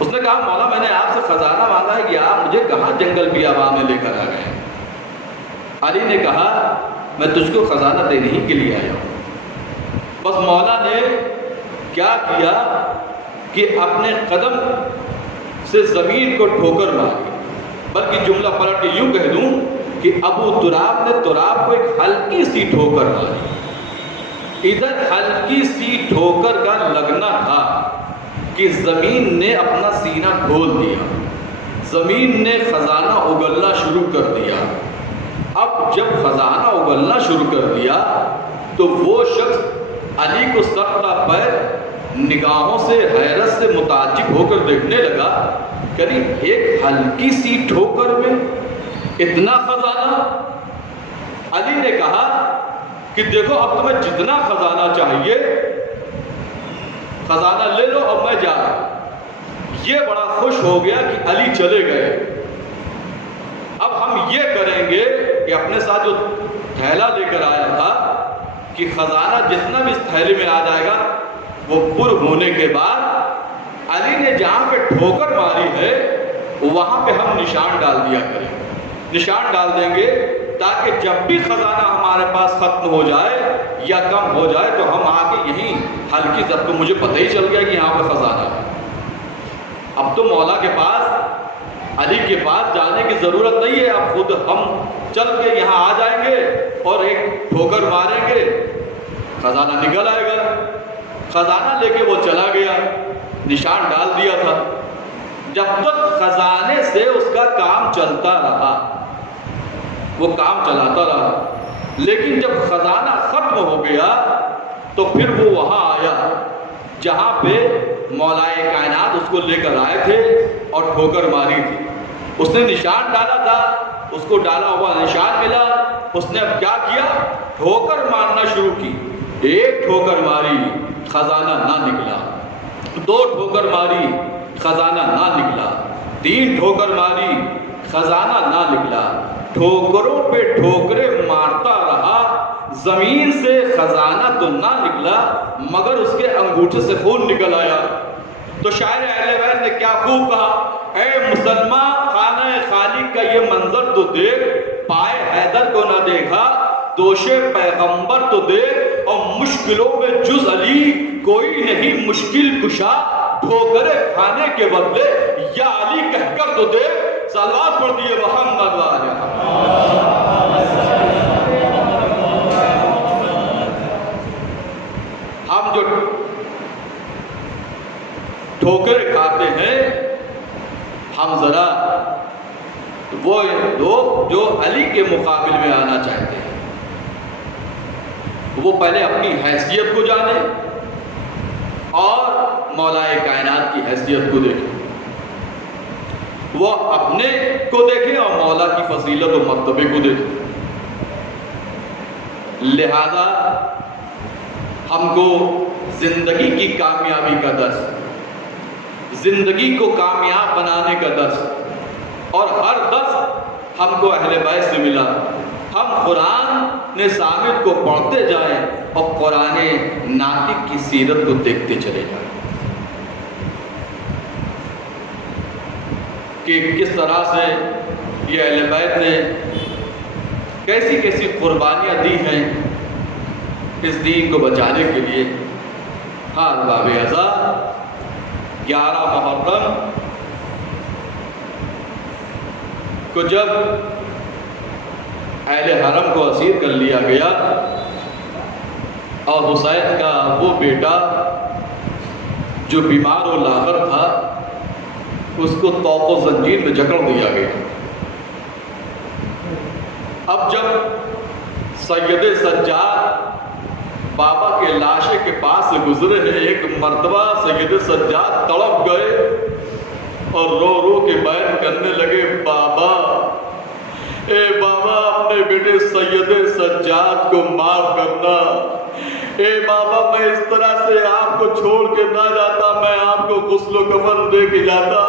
اس نے کہا مولا میں نے آپ سے خزانہ مانگا ہے کہ آپ مجھے کہاں جنگل بیابان میں لے کر آ گئے؟ علی نے کہا میں تجھ کو خزانہ دینے ہی کے لیے آیا ہوں۔ بس مولا نے کیا کیا کہ اپنے قدم سے زمین کو ٹھوکر ماری، بلکہ جملہ پلٹ کے یوں کہہ دوں کہ ابو تراب نے تراب کو ایک ہلکی سی ٹھوکر ماری۔ ادھر ہلکی سی ٹھوکر کا لگنا تھا کہ زمین نے اپنا سینہ کھول دیا، زمین نے خزانہ اگلنا شروع کر دیا۔ اب جب خزانہ اگلنا شروع کر دیا تو وہ شخص علی کو سر تا پیر نگاہوں سے حیرت سے متعجب ہو کر دیکھنے لگا کہ ایک ہلکی سی ٹھوکر میں اتنا خزانہ۔ علی نے کہا کہ دیکھو اب تمہیں جتنا خزانہ چاہیے خزانہ لے لو، اب میں جا رہا ہوں۔ یہ بڑا خوش ہو گیا کہ علی چلے گئے۔ اب ہم یہ کریں گے کہ اپنے ساتھ جو تھیلا لے کر آیا تھا کہ خزانہ جتنا بھی اس تھیلے میں آ جائے گا وہ پر ہونے کے بعد علی نے جہاں پہ ٹھوکر ماری ہے وہاں پہ ہم نشان ڈال دیا کریں، نشان ڈال دیں گے تاکہ جب بھی خزانہ ہمارے پاس ختم ہو جائے یا کم ہو جائے تو ہم آ کے یہیں ہلکی ضرب کو مجھے پتہ ہی چل گیا کہ یہاں پہ خزانہ ہے۔ اب تو مولا کے پاس علی کے پاس جانے کی ضرورت نہیں ہے، اب خود ہم چل کے یہاں آ جائیں گے اور ایک ٹھوکر ماریں گے، خزانہ نکل آئے گا۔ خزانہ لے کے وہ چلا گیا، نشان ڈال دیا تھا۔ جب تک خزانے سے اس کا کام چلتا رہا، وہ کام چلاتا رہا، لیکن جب خزانہ ختم ہو گیا تو پھر وہ وہاں آیا جہاں پہ مولائے کائنات اس کو لے کر آئے تھے اور ٹھوکر ماری تھی۔ اس نے نشان ڈالا تھا، اس کو ڈالا ہوا نشان ملا، اس نے اب کیا کیا؟ ٹھوکر مارنا شروع کی۔ ایک ٹھوکر ماری، خزانہ نہ نکلا، دو ٹھوکر ماری، خزانہ نہ نکلا، تین ٹھوکر ماری، خزانہ نہ نکلا۔ ٹھوکروں پہ ٹھوکرے مارتا رہا، زمین سے خزانہ تو نہ نکلا مگر اس کے انگوٹھے سے خون نکل آیا۔ تو شاعر اہل بیت نے کیا خوب کہا، اے مسلمان خانہ خالق کا یہ منظر تو دیکھ، پائے حیدر کو نہ دیکھا، دوش پیغمبر تو دیکھ، اور مشکلوں میں جز علی کوئی نہیں مشکل کشا، ٹھوکرے کھانے کے بدلے یا علی کہہ کر تو دیکھ۔ صلوات پڑھ دیے محمد والے۔ ہم جو ٹھوکرے کھاتے ہیں، ہم ذرا وہ لوگ جو علی کے مقابل میں آنا چاہتے ہیں وہ پہلے اپنی حیثیت کو جانے اور مولائے کائنات کی حیثیت کو دیکھیں، وہ اپنے کو دیکھیں اور مولا کی فضیلت و مرتبے کو دیکھیں۔ لہذا ہم کو زندگی کی کامیابی کا درس زندگی کو کامیاب بنانے کا درس، اور ہر درس ہم کو اہل بیت سے ملا۔ ہم قرآن ثابت کو پڑھتے جائیں اور قرآن ناطق کی سیرت کو دیکھتے چلے جائیں کہ کس طرح سے یہ اہل بیت نے کیسی کیسی قربانیاں دی ہیں اس دین کو بچانے کے لیے۔ ہاں باب ازاں 11 محرم کو جب اہل حرم کو اسیر کر لیا گیا اور حسین کا وہ بیٹا جو بیمار و لاغر تھا اس کو طوق و زنجیر میں جکڑ دیا گیا۔ اب جب سید سجاد بابا کے لاشے کے پاس سے گزرے ہیں، ایک مرتبہ سید سجاد تڑپ گئے اور رو رو کے بیان کرنے لگے، بابا اے بابا اپنے بیٹے سید سجاد کو معاف کرنا، اے بابا میں اس طرح سے آپ کو چھوڑ کے نہ جاتا، میں آپ کو غسل و کفن دے کے جاتا،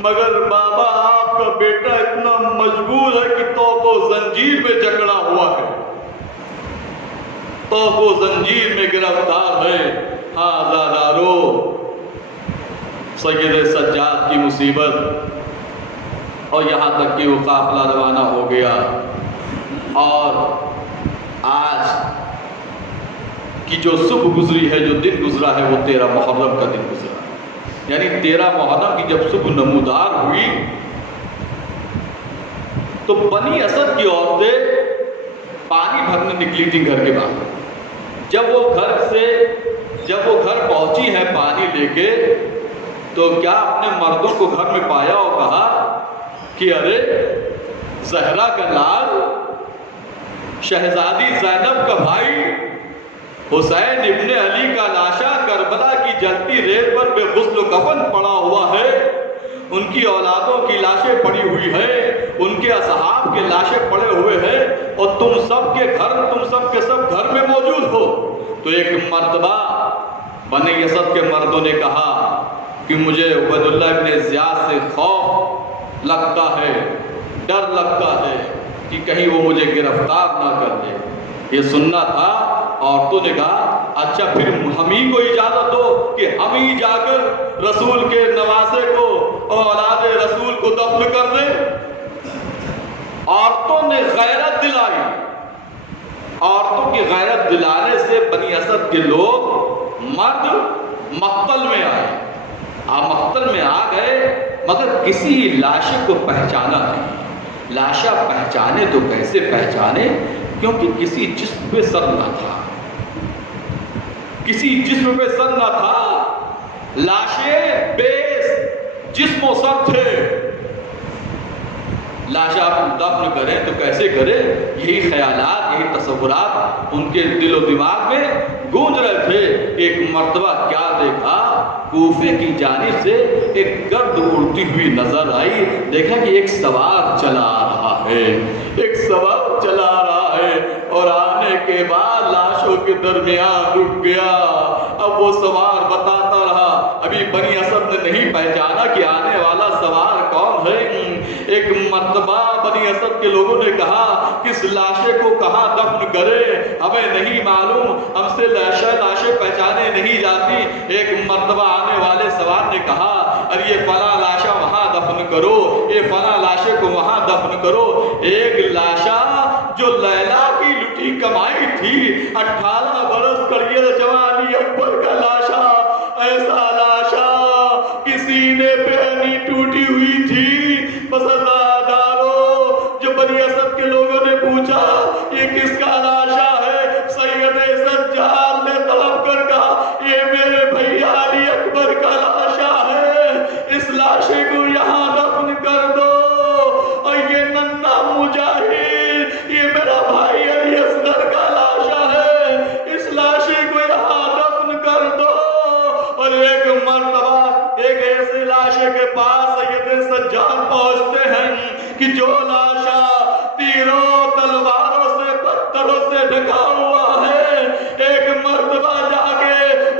مگر بابا آپ کا بیٹا اتنا مجبور ہے کہ طوق و زنجیر میں جکڑا ہوا ہے، طوق و زنجیر میں گرفتار ہے۔ ہاں زادارو، سید سجاد کی مصیبت، اور یہاں تک کہ وہ قافلہ روانہ ہو گیا، اور آج کی جو صبح گزری ہے، جو دن گزرا ہے، وہ 13 محرم کا دن گزرا، یعنی 13 محرم کی جب صبح نمودار ہوئی تو بنی اسد کی عورتیں پانی بھرنے نکلی تھی گھر کے باہر۔ جب وہ گھر پہنچی ہے پانی لے کے، تو کیا اپنے مردوں کو گھر میں پایا اور کہا کہ ارے زہرا کا لال، شہزادی زینب کا بھائی حسین ابن علی کا لاشا کربلا کی جلتی ریت پر بے غسل و کفن پڑا ہوا ہے، ان کی اولادوں کی لاشیں پڑی ہوئی ہے، ان کے اصحاب کے لاشیں پڑے ہوئے ہیں، اور تم سب کے سب گھر میں موجود ہو۔ تو ایک مرتبہ بنی اسد کے مردوں نے کہا کہ مجھے عبید اللہ ابن زیاد سے خوف لگتا ہے، ڈر لگتا ہے کہ کہیں وہ مجھے گرفتار نہ کر دے۔ یہ سننا تھا۔ عورتوں نے کہا اچھا پھر ہم ہی کو اجازت دو کہ ہم ہی جا کر رسول کے نواسے کو اور اولاد رسول کو دفن کر دیں۔ عورتوں نے غیرت دلائی، عورتوں کی غیرت دلانے سے بنی اسد کے لوگ مرد مقتل میں آئے، مقتل میں آ گئے، مگر کسی لاشے کو پہچانا نہیں۔ لاشا پہچانے تو کیسے پہچانے، کیونکہ کسی جسم پہ سر نہ تھا، کسی جسم پہ سر نہ تھا، لاشیں بے جسم و سر تھے۔ لاشا دفن کریں تو کیسے کریں، یہی خیالات، یہی تصورات ان کے دل و دماغ میں گونج رہے تھے۔ ایک مرتبہ کیا دیکھا، کوفے کی جانب سے ایک گرد اڑتی ہوئی نظر آئی، دیکھا کہ ایک سوار چلا آ رہا ہے، ایک سوار چلا آ رہا ہے، اور آنے کے بعد لاشوں کے درمیان رک گیا۔ اب وہ سوار بتاتا رہا، ابھی بنی اسد نے نہیں پہچانا کہ آنے والا سوار کون ہے۔ ایک مرتبہ بنی اسد کے لوگوں نے کہا کس لاشے کو کہاں دفن کرے، ہمیں نہیں معلوم، ہم سے لاشیں پہچانے نہیں جاتی۔ ایک مرتبہ آنے والے سوار نے کہا ارے یہ فلاں لاشا وہاں دفن کرو، یہ فلاں لاشے کو وہاں دفن کرو۔ ایک لاشا جو لیلا کی لٹی کمائی تھی، 18 برس کڑیے جوانی اکبر کا لاشا، ایسا لاشا کسی نے پہنی ٹوٹی ہوئی تھی۔ بسدارو جو بنی اسد کے لوگوں نے پوچھا یہ کس کا لاشا ہے، سید سجاد نے طلب کر کہا یہ میرے بھیا علی اکبر کا لاشا ہے، اس لاشے کو یہاں دفن کر دو۔ اور یہ ننھا مجاہد، یہ میرا بھائی علی اصغر کا لاشا ہے، اس لاشے کو یہاں دفن کر دو۔ اور ایک مرتبہ ایک ایسے لاشے کے پاس سید سجاد پہنچتے ہیں کہ جو لاشا تیروں تلواروں سے پتھروں سے ڈھکا ہوا ہے۔ ایک مرتبہ جا کے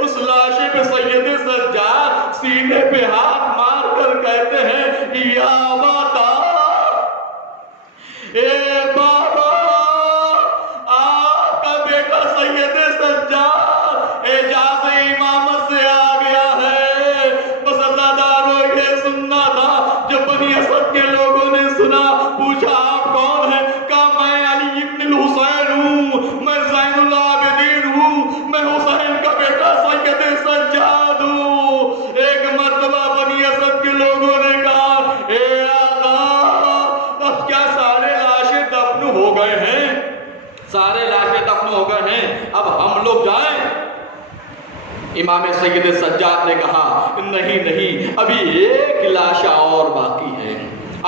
اس لاشے پہ سید سجاد سینے پہ ہاتھ امام سید سجاد نے کہا نہیں نہیں، ابھی ایک لاشا اور باقی ہے،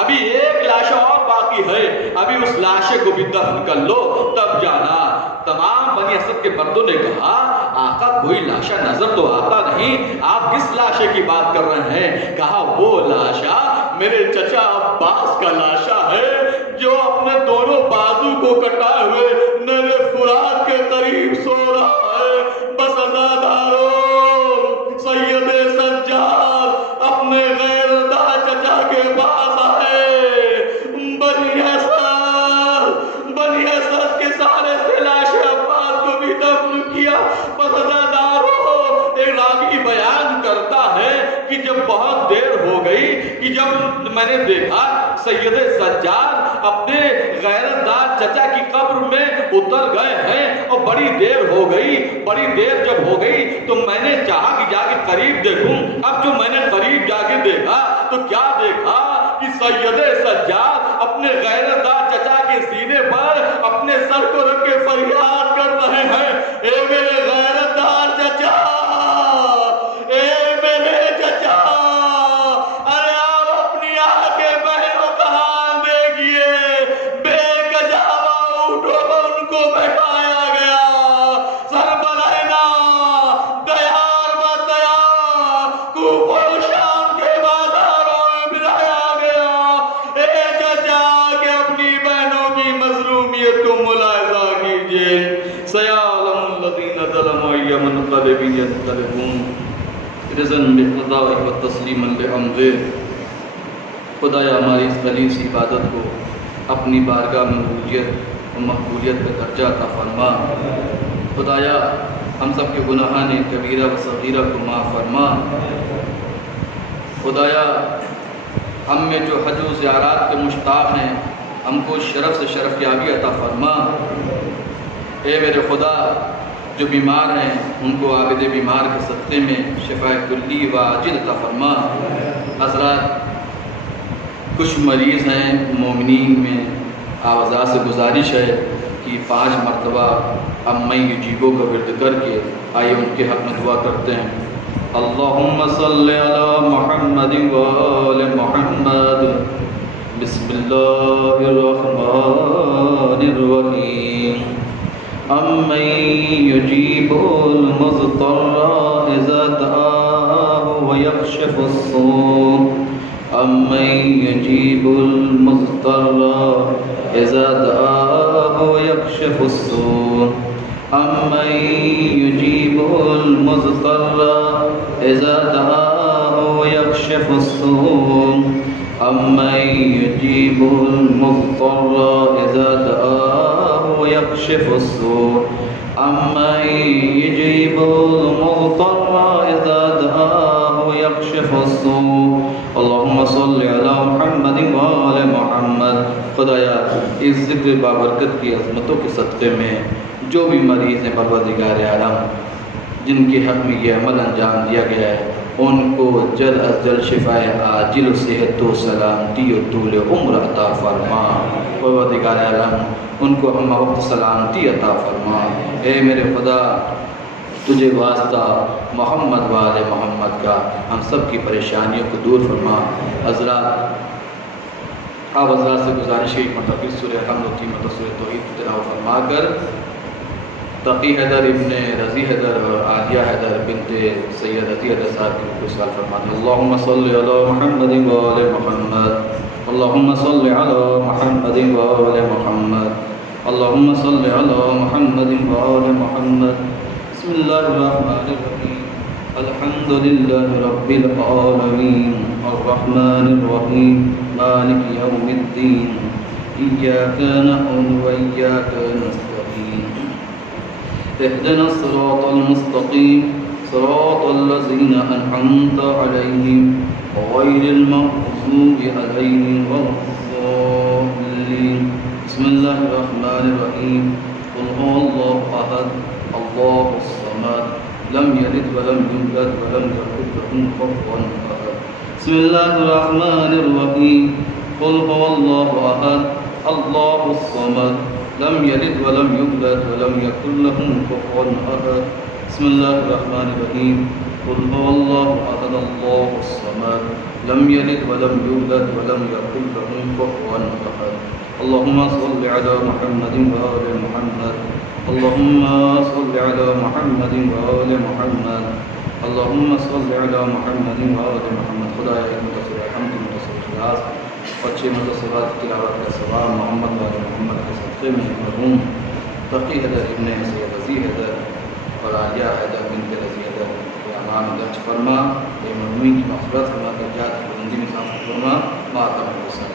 ابھی ایک لاشا اور باقی ہے، ابھی اس لاشے کو بھی دفن کر لو تب جانا۔ تمام بنی اسد کے مردوں نے کہا آقا کوئی لاشا نظر تو آتا نہیں، آپ کس لاشے کی بات کر رہے ہیں؟ کہا وہ لاشا میرے چچا عباس کا لاشا ہے جو اپنے دونوں بازو کو کٹائے ہوئے نہر فرات کے قریب سو رہا ہے۔ بس عزادارو، سید سجاد اپنے غیردار چچا کے پاس آئے۔ بنی اسد کے سارے سے لاش عباس کو بھی دفن کیا۔ بس عزادارو، ایک راوی بیان کرتا ہے کہ جب بہت دیر ہو گئی کہ جب میں نے دیکھا سید سجاد اپنے غیرت دار چچا کی قبر میں اتر گئے ہیں اور بڑی دیر ہو گئی، بڑی دیر جب ہو گئی تو میں نے چاہا کہ جا کے قریب دیکھوں۔ اب جو میں نے قریب جا کے دیکھا تو کیا دیکھا کہ سید سجاد اپنے غیرت دار چچا کے سینے پر اپنے سر کو رکھ کے فریاد کر رہے ہیں، اے میرے غیرت دار چچا، اے میرے چچا، ارے آپ اپنی آنکھیں بہنوں کہاں دیکھیے، بے کجاوا اٹھو ان کو بیٹھایا گیا، سر بلائنا دیار بتیا کوفہ و شام کے بازاروں میں بلایا گیا۔ اے چچا کہ اپنی بہنوں کی مظلومیت کو ملاحظہ کیجیے۔ سیعلم الذین ظلموا ای منقلب ینقلبون رضا بقضائک و تسلیما لامرک۔ خدایا ہماری اس خلیص عبادت کو اپنی بارگاہ میں مقبولیت و مقبولیت کا درجہ عطا فرما۔ خدایا ہم سب کے گناہان کبیرہ و صغیرہ کو معاف فرما۔ خدایا ہم میں جو حج و زیارات کے مشتاق ہیں ہم کو شرف سے شرف یابی عطا فرما۔ اے میرے خدا جو بیمار ہیں ان کو عابد بیمار کے صدقے میں شفاء کلی و عاجل عطا فرما۔ حضرات کچھ مریض ہیں مومنین میں، آوازات سے گزارش ہے کہ 5 مرتبہ امی یجیبو کا ورد کر کے آئیے ان کے حق میں دعا کرتے ہیں۔ اللہم صلی علی محمد و آل محمد، بسم اللہ الرحمن الرحیم۔ امن یجیب المضطر اذا دعاہ ویکشف السوء، امن یجیب المضطر اذا دعاہ ویکشف السوء، امن یجیب المضطر اذا دعاہ ویکشف السوء، امن یجیب المضطر اذا دعاہ ویکشف السوء، امن یجیب المضطر اذا دعاہ ویکشف السوء۔ اللہم صلی علی محمد و آل محمد۔ خدایا اس ذکر بابرکت کی عظمتوں کے صدقے میں جو بھی مریض ہیں پروردگار عالم جن کے حق میں یہ عمل انجام دیا گیا ہے ان کو جلد از جلد شفاء عاجل و صحت و سلامتی و طول عمر عطا فرما۔ پروردگار عالم ان کو ہم وقت سلامتی عطا فرما۔ اے میرے خدا تجھے واسطہ محمد و آل محمد کا ہم سب کی پریشانیوں کو دور فرما۔ حضرات آپ حضرات سے گزارش ہے مرتبہ سورہ حمد و قیمت سورہ توحید کی تلاوت فرما کر تقی حیدر ابن رضی حیدر اور عالیہ حیدر بنت سید عطی حیدر صاحب کی کو سوال فرماتے ہیں۔ اللہم صلی علی محمد و آل محمد، اللہم صلی علی محمد و آل محمد، اللہم صلی علی محمد و آل محمد۔ بسم اللہ الرحمن الرحیم، الحمد للہ رب العالمین، الرحمن الرحیم، مالک یوم الدین، ایاک نعبد و ایاک نستعین، اهدنا الصراط المستقيم صراط الذين أنعمت عليهم غير المغضوب عليهم ولا الضالين۔ بسم الله الرحمن الرحيم، قل هو الله أحد الله الصمد لم يلد ولم يولد ولم يكن له كفوا أحد۔ بسم الله الرحمن الرحيم، قل هو الله أحد الله الصمد لم يلد ولم يولد ولم يكن له كفوا أحد۔ بسم الله الرحمن الرحيم قل هو الله أحد الله الصمد لم يلد ولم يولد ولم يكن له كفوا أحد اللهم صل على محمد وآل محمد اللهم صل على محمد وآل محمد اللهم صل على محمد وآل محمد خدا ایک متصل الحمد متصل خلاص اچھے متصلات تلاوت کا ثواب محمد وآل محمد کے صدقے میں مرحوم تقی حیدر ابن سید رضی حیدر اور عالیہ حیدر بنت رضی حیدر کے اعمال درج فرما، اے مرحومین کی مغفرت فرما، درجات کی بلندی میں سامنے فرما، ماتم حسن